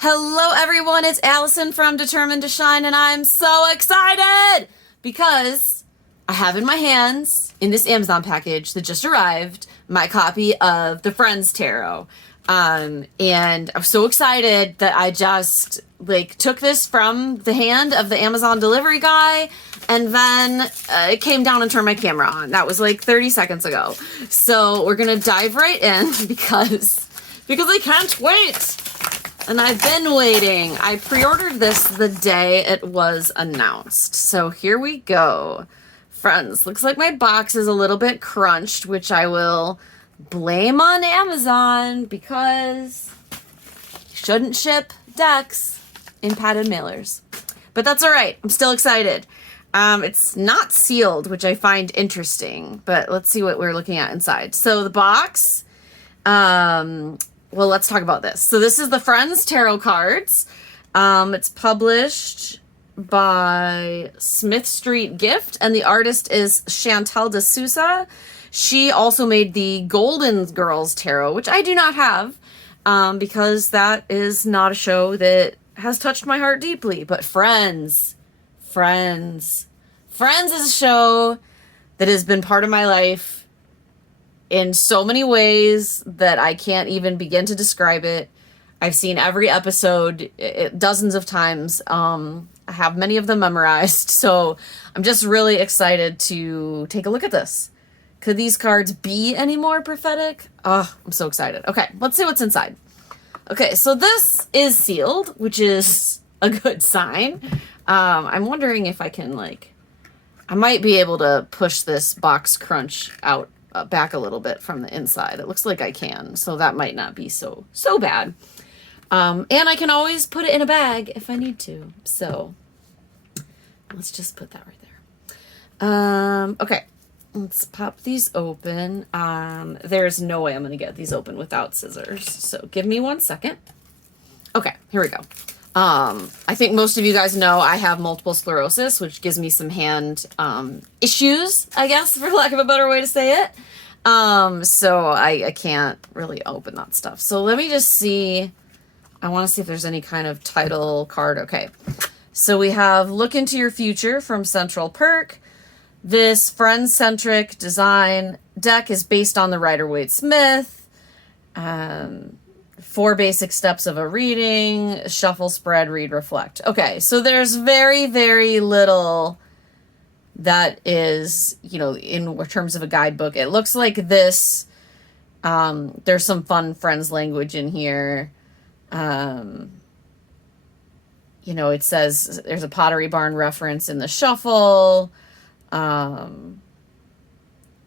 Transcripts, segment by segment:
Hello everyone, it's Allison from Determined to Shine, and I'm so excited because I have in my hands, in this Amazon package that just arrived, my copy of the Friends Tarot. And I'm so excited that I just took this from the hand of the Amazon delivery guy, and then it came down and turned my camera on. That was 30 seconds ago. So we're gonna dive right in because I can't wait. And I've been waiting. I pre-ordered this the day it was announced. So here we go. Friends, looks like my box is a little bit crunched, which I will blame on Amazon because you shouldn't ship decks in padded mailers. But that's all right. I'm still excited. It's not sealed, which I find interesting, but let's see what we're looking at inside. So the box, well, let's talk about this. So this is the Friends Tarot cards. It's published by Smith Street Gift, and the artist is Chantal de Sousa. She also made the Golden Girls Tarot, which I do not have, because that is not a show that has touched my heart deeply. But Friends is a show that has been part of my life in so many ways that I can't even begin to describe it. I've seen every episode dozens of times. I have many of them memorized, so I'm just really excited to take a look at this. Could these cards be any more prophetic? Oh, I'm so excited. Okay, let's see what's inside. Okay, so this is sealed, which is a good sign. I'm wondering if I can, I might be able to push this box crunch out back a little bit from the inside. It looks like I can, so that might not be so bad. And I can always put it in a bag if I need to. So let's just put that right there. Okay, let's pop these open. There's no way I'm going to get these open without scissors, so give me 1 second. Okay, here we go. I think most of you guys know I have multiple sclerosis, which gives me some hand issues, I guess, for lack of a better way to say it. So I can't really open that stuff. So let me just see. I want to see if there's any kind of title card. Okay. So we have Look Into Your Future from Central Perk. This friend-centric design deck is based on the Rider-Waite Smith. 4 basic steps of a reading: shuffle, spread, read, reflect. Okay, so there's very, very little that is, in terms of a guidebook. It looks like this, there's some fun Friends language in here. It says there's a Pottery Barn reference in the shuffle.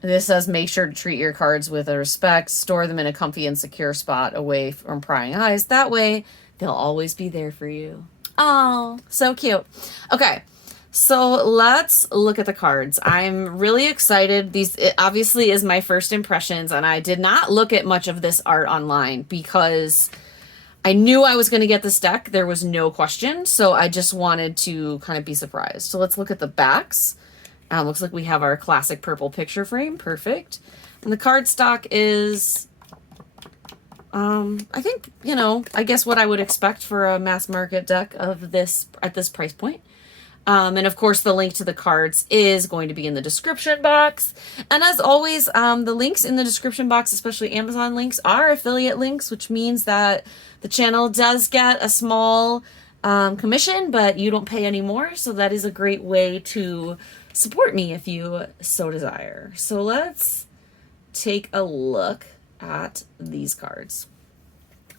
This says, make sure to treat your cards with respect. Store them in a comfy and secure spot away from prying eyes. That way, they'll always be there for you. Oh, so cute. Okay, so let's look at the cards. I'm really excited. It obviously is my first impressions, and I did not look at much of this art online because I knew I was going to get this deck. There was no question, so I just wanted to kind of be surprised. So let's look at the backs. Looks like we have our classic purple picture frame. Perfect. And the card stock is, I think, I guess what I would expect for a mass market deck of this at this price point. And of course, the link to the cards is going to be in the description box. And as always, the links in the description box, especially Amazon links, are affiliate links, which means that the channel does get a small commission, but you don't pay any more. So that is a great way to support me if you so desire. So let's take a look at these cards.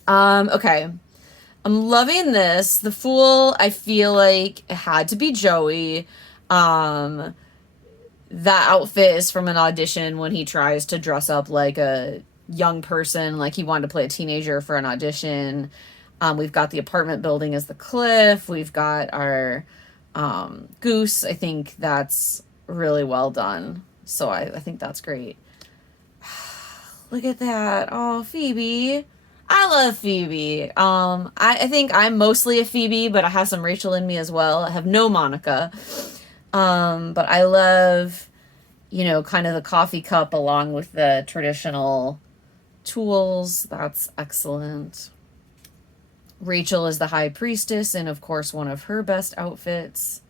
Okay. I'm loving this. The Fool, I feel like it had to be Joey. That outfit is from an audition when he tries to dress up like a young person, like he wanted to play a teenager for an audition. We've got the apartment building as the cliff. We've got our goose. I think that's really well done. So I think that's great. Look at that. Oh, Phoebe. I love Phoebe. I think I'm mostly a Phoebe, but I have some Rachel in me as well. I have no Monica. But I love, kind of the coffee cup along with the traditional tools. That's excellent. Rachel is the high priestess, and of course one of her best outfits.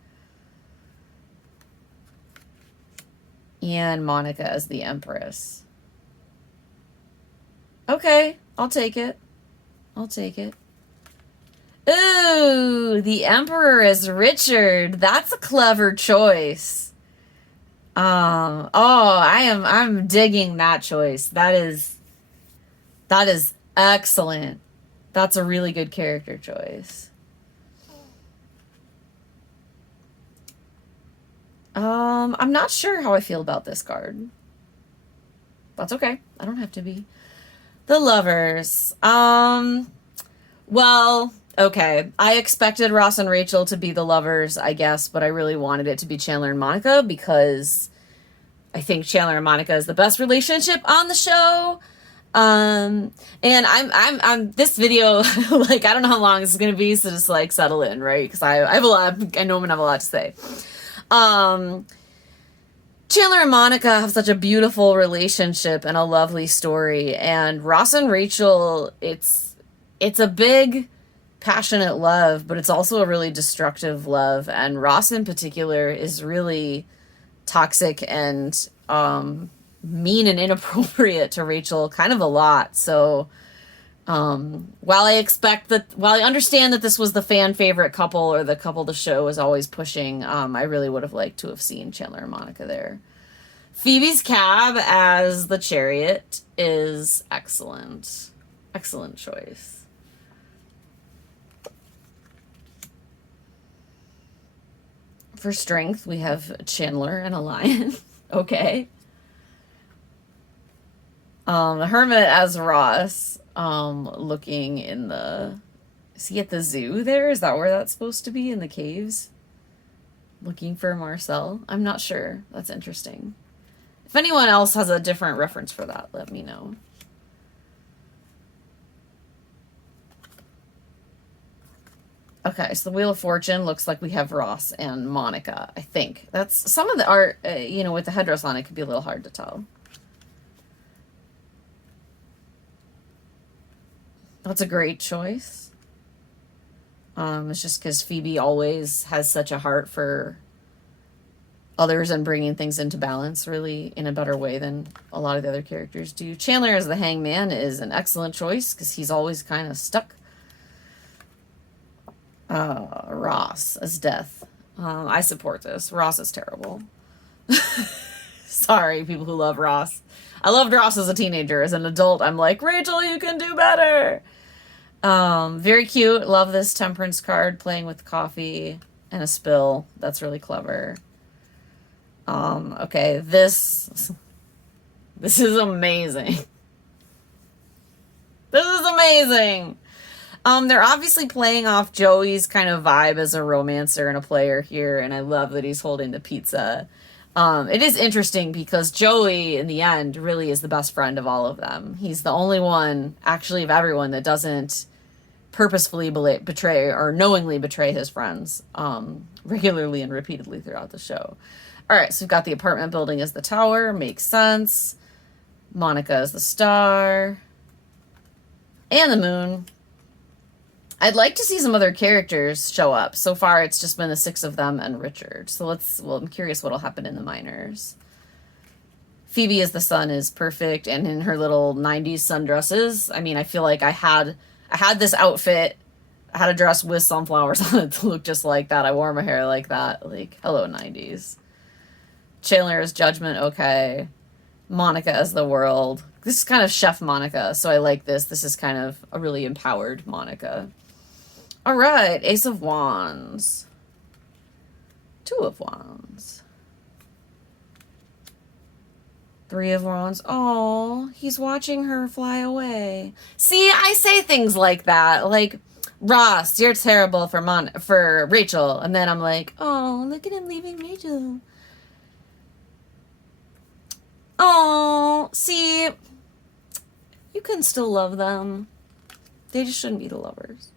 And Monica as the empress. Okay, I'll take it. I'll take it. Ooh, the emperor is Richard. That's a clever choice. I'm digging that choice. That is excellent. That's a really good character choice. I'm not sure how I feel about this card. That's okay. I don't have to be. The lovers. Well, okay. I expected Ross and Rachel to be the lovers, I guess, but I really wanted it to be Chandler and Monica because I think Chandler and Monica is the best relationship on the show. And I'm this video, like, I don't know how long this is gonna be, so just like settle in, right? Because I have a lot, I know I'm gonna have a lot to say. Chandler and Monica have such a beautiful relationship and a lovely story, and Ross and Rachel, it's a big, passionate love, but it's also a really destructive love, and Ross in particular is really toxic and mean and inappropriate to Rachel kind of a lot. So while I understand that this was the fan favorite couple or the couple the show was always pushing, I really would have liked to have seen Chandler and Monica there. Phoebe's cab as the chariot is excellent. Excellent choice. For strength, we have Chandler and a lion. Okay. Hermit as Ross, looking in the... Is he at the zoo there? Is that where that's supposed to be? In the caves? Looking for Marcel? I'm not sure. That's interesting. If anyone else has a different reference for that, let me know. Okay, so the Wheel of Fortune looks like we have Ross and Monica, I think. That's some of the art, with the headdress on it could be a little hard to tell. That's a great choice. It's just because Phoebe always has such a heart for others and bringing things into balance really in a better way than a lot of the other characters do. Chandler as the hangman is an excellent choice because he's always kind of stuck. Ross as death. I support this. Ross is terrible. Sorry, people who love Ross. I loved Ross as a teenager. As an adult, I'm like, Rachel, you can do better. Very cute. Love this temperance card, playing with coffee and a spill. That's really clever. Okay, this is amazing. This is amazing. They're obviously playing off Joey's kind of vibe as a romancer and a player here, and I love that he's holding the pizza. It is interesting because Joey, in the end, really is the best friend of all of them. He's the only one, actually, of everyone that doesn't purposefully betray or knowingly betray his friends regularly and repeatedly throughout the show. All right, so we've got the apartment building as the tower. Makes sense. Monica as the star. And the moon. I'd like to see some other characters show up. So far, it's just been the 6 of them and Richard. So I'm curious what'll happen in the minors. Phoebe as the sun is perfect, and in her little 90s sundresses. I mean, I feel like I had this outfit. I had a dress with sunflowers on it to look just like that. I wore my hair like that. Like, hello, 90s. Chandler as Judgment, okay. Monica as the world. This is kind of Chef Monica, so I like this. This is kind of a really empowered Monica. All right, Ace of Wands. 2 of Wands. 3 of Wands. Oh, he's watching her fly away. See, I say things like that. Like, Ross, you're terrible for Rachel. And then I'm like, oh, look at him leaving Rachel. Oh, see, you can still love them. They just shouldn't be the lovers.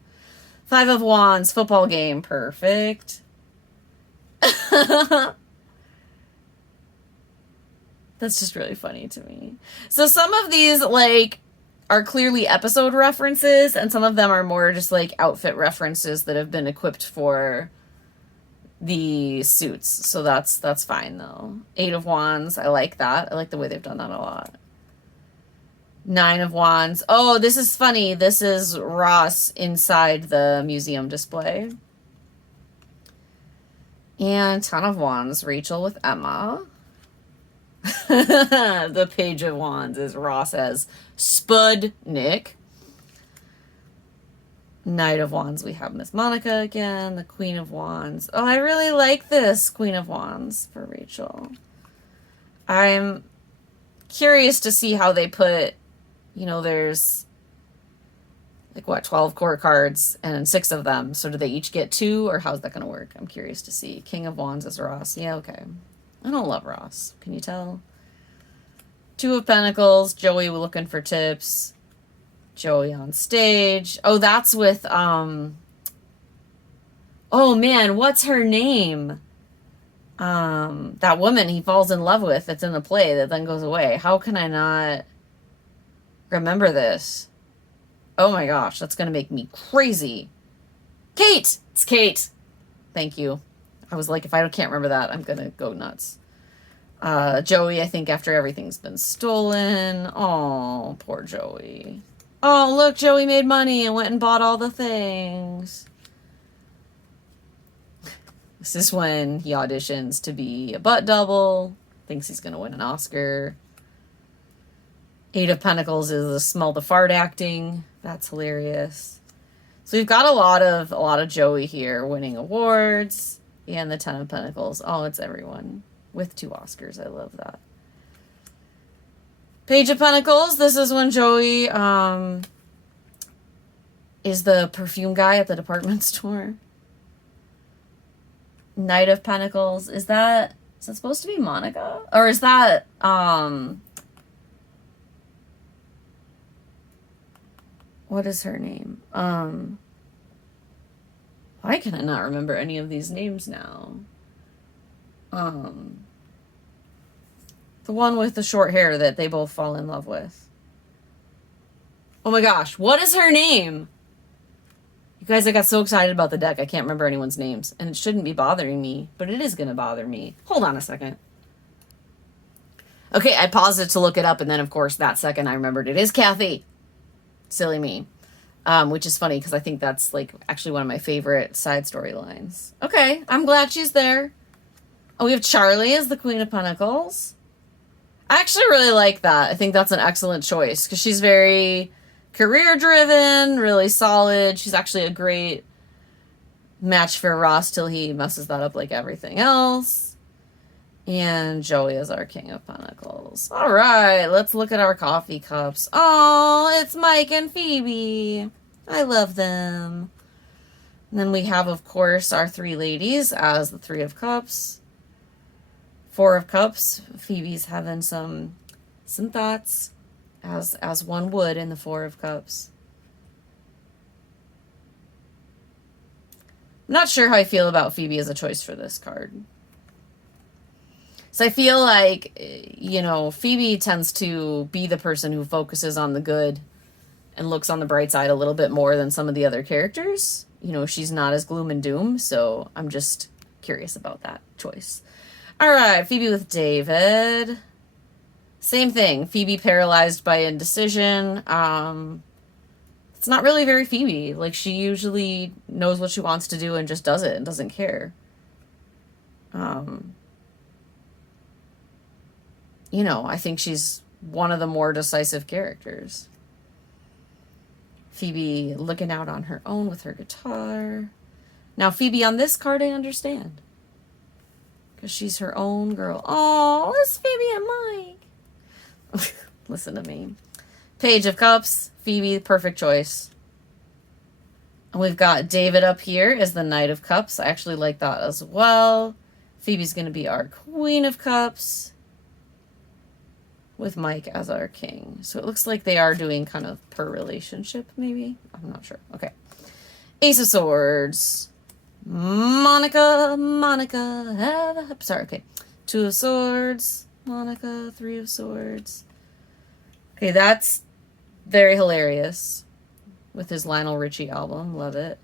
5 of Wands, football game, perfect. That's just really funny to me. So some of these, like, are clearly episode references, and some of them are more just like outfit references that have been equipped for the suits. So that's fine though. 8 of Wands, I like that. I like the way they've done that a lot. 9 of Wands. Oh, this is funny. This is Ross inside the museum display. And 10 of Wands, Rachel with Emma. The Page of Wands is Ross as Spudnik. Knight of Wands, we have Miss Monica again. The Queen of Wands. Oh, I really like this Queen of Wands for Rachel. I'm curious to see how they put, you know, there's like what, 12 core cards and 6 of them. So do they each get 2, or how's that going to work? I'm curious to see. King of Wands is Ross. Yeah, okay. I don't love Ross. Can you tell? 2 of Pentacles. Joey looking for tips. Joey on stage. Oh, that's with, oh man, what's her name? That woman he falls in love with that's in the play that then goes away. How can I not remember this? Oh my gosh, that's going to make me crazy. Kate! It's Kate. Thank you. I was like, if I can't remember that, I'm going to go nuts. Joey, I think after everything's been stolen. Oh, poor Joey. Oh, look, Joey made money and went and bought all the things. This is when he auditions to be a butt double. Thinks he's going to win an Oscar. 8 of Pentacles is the smell the fart acting. That's hilarious. So we've got a lot of Joey here winning awards. And the 10 of Pentacles. Oh, it's everyone with 2 Oscars. I love that. Page of Pentacles. This is when Joey is the perfume guy at the department store. Knight of Pentacles. Is that supposed to be Monica? Or is that what is her name? Why can I not remember any of these names now? The one with the short hair that they both fall in love with. Oh my gosh, what is her name? You guys, I got so excited about the deck, I can't remember anyone's names. And it shouldn't be bothering me, but it is going to bother me. Hold on a second. Okay, I paused it to look it up, and then, of course, that second I remembered it is Kathy. Silly me. Which is funny, because I think that's, like, actually one of my favorite side storylines. Okay, I'm glad she's there. Oh, we have Charlie as the Queen of Pentacles. I actually really like that. I think that's an excellent choice, because she's very career-driven, really solid. She's actually a great match for Ross till he messes that up like everything else. And Joey is our King of Pentacles. All right, let's look at our coffee cups. Oh, it's Mike and Phoebe. I love them. And then we have, of course, our 3 ladies as the 3 of Cups. 4 of Cups. Phoebe's having some thoughts, as one would in the 4 of Cups. I'm not sure how I feel about Phoebe as a choice for this card. So I feel like, you know, Phoebe tends to be the person who focuses on the good and looks on the bright side a little bit more than some of the other characters. You know, she's not as gloom and doom, so I'm just curious about that choice. All right, Phoebe with David. Same thing. Phoebe paralyzed by indecision. It's not really very Phoebe. Like, she usually knows what she wants to do and just does it and doesn't care. You know, I think she's one of the more decisive characters. Phoebe looking out on her own with her guitar. Now, Phoebe on this card, I understand. Because she's her own girl. Oh, it's Phoebe and Mike. Listen to me. Page of Cups. Phoebe, perfect choice. And we've got David up here as the Knight of Cups. I actually like that as well. Phoebe's going to be our Queen of Cups, with Mike as our king. So it looks like they are doing kind of per relationship, maybe? I'm not sure. Okay. Ace of Swords. Monica. Sorry, okay. 2 of Swords. Monica, 3 of Swords. Okay, that's Very hilarious with his Lionel Richie album. Love it.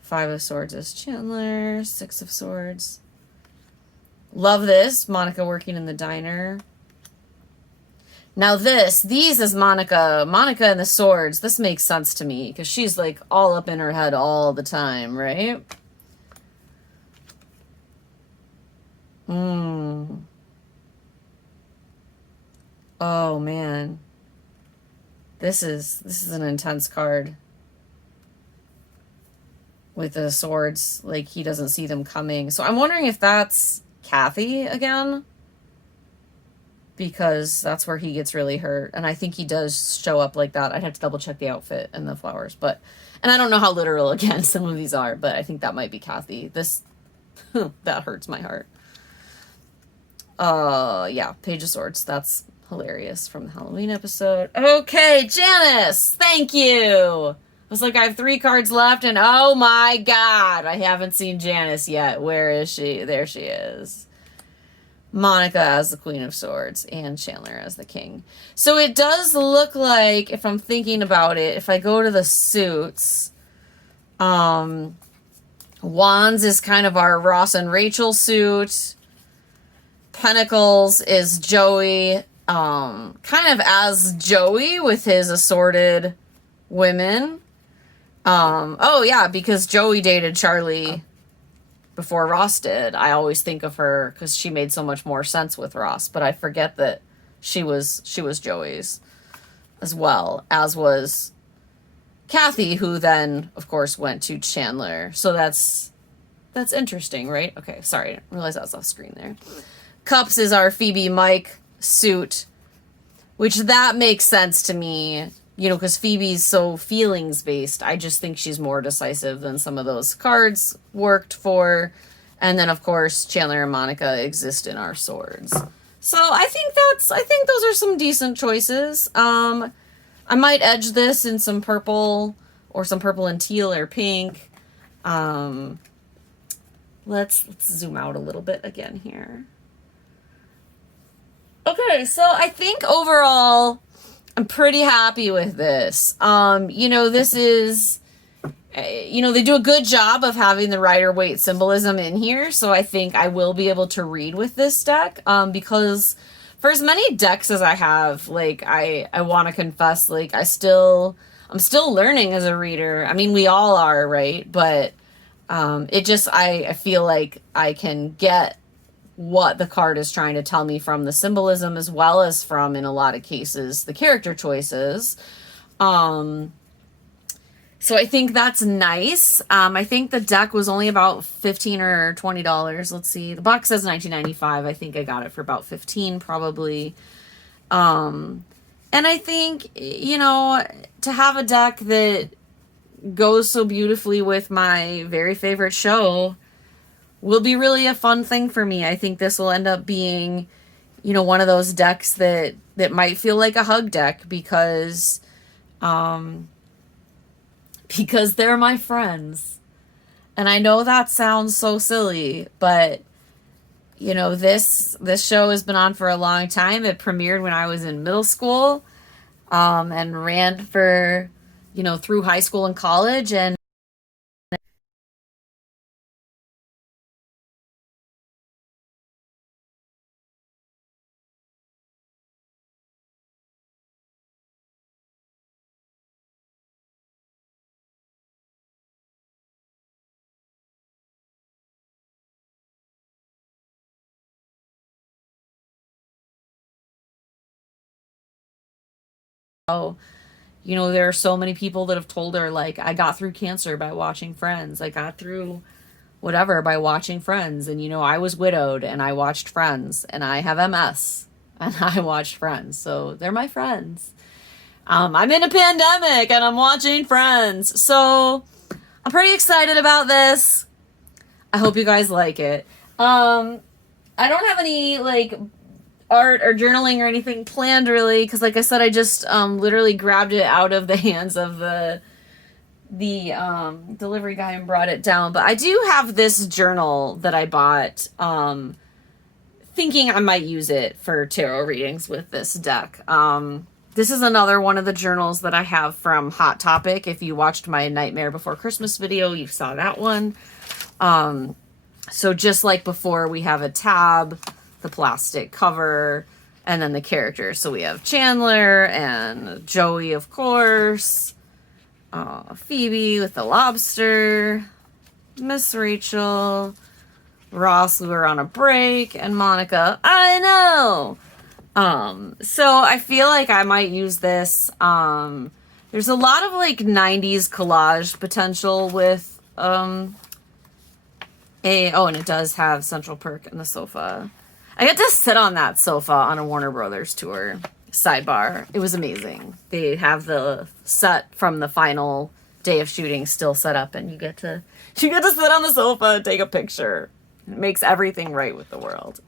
Five of Swords is Chandler. Six of Swords. Love this. Monica working in the diner. Now these is Monica. Monica and the swords. This makes sense to me because she's like all up in her head all the time, right? Oh man. This is an intense card. With the swords, like he doesn't see them coming. So I'm wondering if that's Kathy again. Because that's where he gets really hurt. And I think he does show up like that. I'd have to double check the outfit and the flowers. And I don't know how literal, again, some of these are, but I think that might be Kathy. This, that hurts my heart. Yeah, Page of Swords. That's hilarious from the Halloween episode. Okay, Janice, thank you. I was like, I have 3 cards left, and oh my God, I haven't seen Janice yet. Where is she? There she is. Monica as the Queen of Swords and Chandler as the King. So it does look like, if I'm thinking about it, if I go to the suits, Wands is kind of our Ross and Rachel suit. Pentacles is Joey, kind of as Joey with his assorted women. Oh yeah, because Joey dated Charlie before Ross did. I always think of her because she made so much more sense with Ross, but I forget that she was Joey's as well, as was Kathy, who then of course went to Chandler. So that's interesting, right? Okay, sorry, I didn't realize that was off screen there. Cups is our Phoebe Mike suit, which that makes sense to me, you know, because Phoebe's so feelings based. I just think she's more decisive than some of those cards worked for. And then of course Chandler and Monica exist in our swords. So I think those are some decent choices. I might edge this in some purple or some purple and teal or pink. Let's zoom out a little bit again here. Okay, so I think overall I'm pretty happy with this. You know, this is, you know, they do a good job of having the Rider-Waite symbolism in here, so I think I will be able to read with this deck, because for as many decks as I have, like, I want to confess, like, I'm still learning as a reader. I mean, we all are, right? But it just, I feel like I can get what the card is trying to tell me from the symbolism, as well as from, in a lot of cases, the character choices. So I think that's nice. I think the deck was only about $15 or $20. Let's see. The box says $19.95. I think I got it for about $15 probably. And I think, you know, to have a deck that goes so beautifully with my very favorite show will be really a fun thing for me. I think this will end up being, you know, one of those decks that might feel like a hug deck because they're my friends. And I know that sounds so silly, but you know, this show has been on for a long time. It premiered when I was in middle school, and ran for, you know, through high school and college, and you know, there are so many people that have told her, like, I got through cancer by watching Friends. I got through whatever by watching Friends. And, you know, I was widowed and I watched Friends. And I have MS and I watched Friends. So they're my friends. I'm in a pandemic and I'm watching Friends. So I'm pretty excited about this. I hope you guys like it. I don't have any, like, art or journaling or anything planned really, because like I said, I just literally grabbed it out of the hands of the delivery guy and brought it down. But I do have this journal that I bought, thinking I might use it for tarot readings with this deck. This is another one of the journals that I have from Hot Topic. If you watched my Nightmare Before Christmas video, you saw that one. So just like before, we have a tab, the plastic cover, and then the characters. So we have Chandler and Joey, of course, Phoebe with the lobster, Miss Rachel, Ross, we were on a break, and Monica, I know. So I feel like I might use this. There's a lot of like 90s collage potential with, and it does have Central Perk in the sofa. I got to sit on that sofa on a Warner Brothers tour. Sidebar. It was amazing. They have the set from the final day of shooting still set up, and you get to sit on the sofa and take a picture. It makes everything right with the world.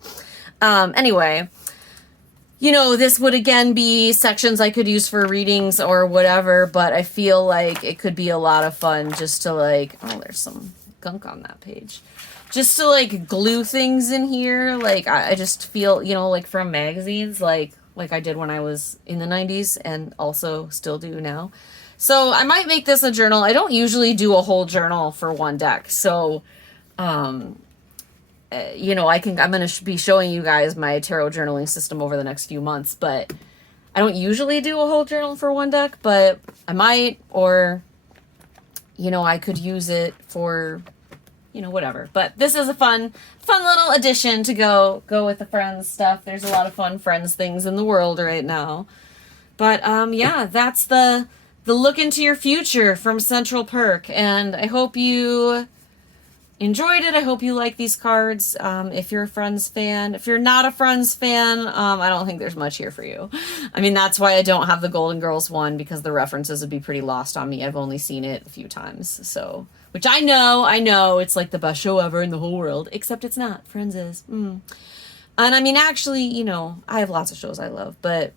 Anyway, this would again be sections I could use for readings or whatever, but I feel like it could be a lot of fun just to like, oh, there's some gunk on that page. Just to like glue things in here. Like I just feel, like from magazines, like I did when I was in the 90s and also still do now. So I might make this a journal. I don't usually do a whole journal for one deck. So, I'm going to be showing you guys my tarot journaling system over the next few months, but I don't usually do a whole journal for one deck, but I might, or, I could use it for, whatever. But this is a fun little addition to go with the Friends stuff. There's a lot of fun Friends things in the world right now. But, yeah, that's the look into your future from Central Perk. And I hope you enjoyed it. I hope you like these cards. If you're a Friends fan. If you're not a Friends fan, I don't think there's much here for you. I mean, that's why I don't have the Golden Girls one, because the references would be pretty lost on me. I've only seen it a few times, so... Which I know, it's like the best show ever in the whole world, except it's not. Friends is. And I mean, actually, I have lots of shows I love, but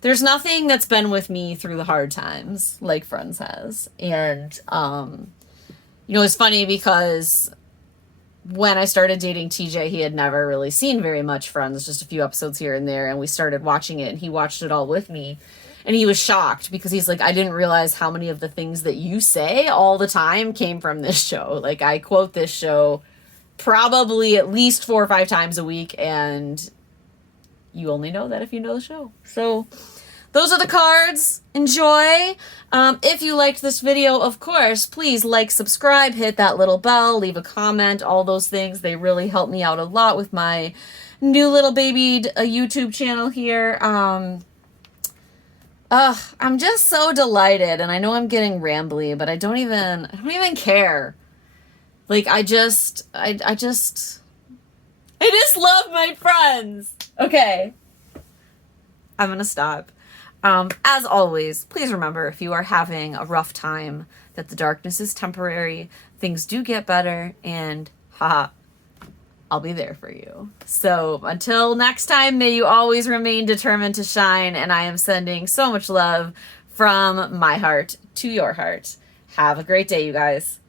there's nothing that's been with me through the hard times like Friends has. And, it's funny because when I started dating TJ, he had never really seen very much Friends, just a few episodes here and there, and we started watching it, and he watched it all with me. And he was shocked because he's like, I didn't realize how many of the things that you say all the time came from this show. Like, I quote this show probably at least 4 or 5 times a week, and you only know that if you know the show. So those are the cards. Enjoy. If you liked this video, of course, please like, subscribe, hit that little bell, leave a comment, all those things. They really help me out a lot with my new little baby YouTube channel here. I'm just so delighted, and I know I'm getting rambly, but I don't even care. Like, I just love my friends. Okay. I'm gonna stop. As always, please remember, if you are having a rough time, that the darkness is temporary, things do get better, and I'll be there for you. So until next time, may you always remain determined to shine, and I am sending so much love from my heart to your heart. Have a great day, you guys.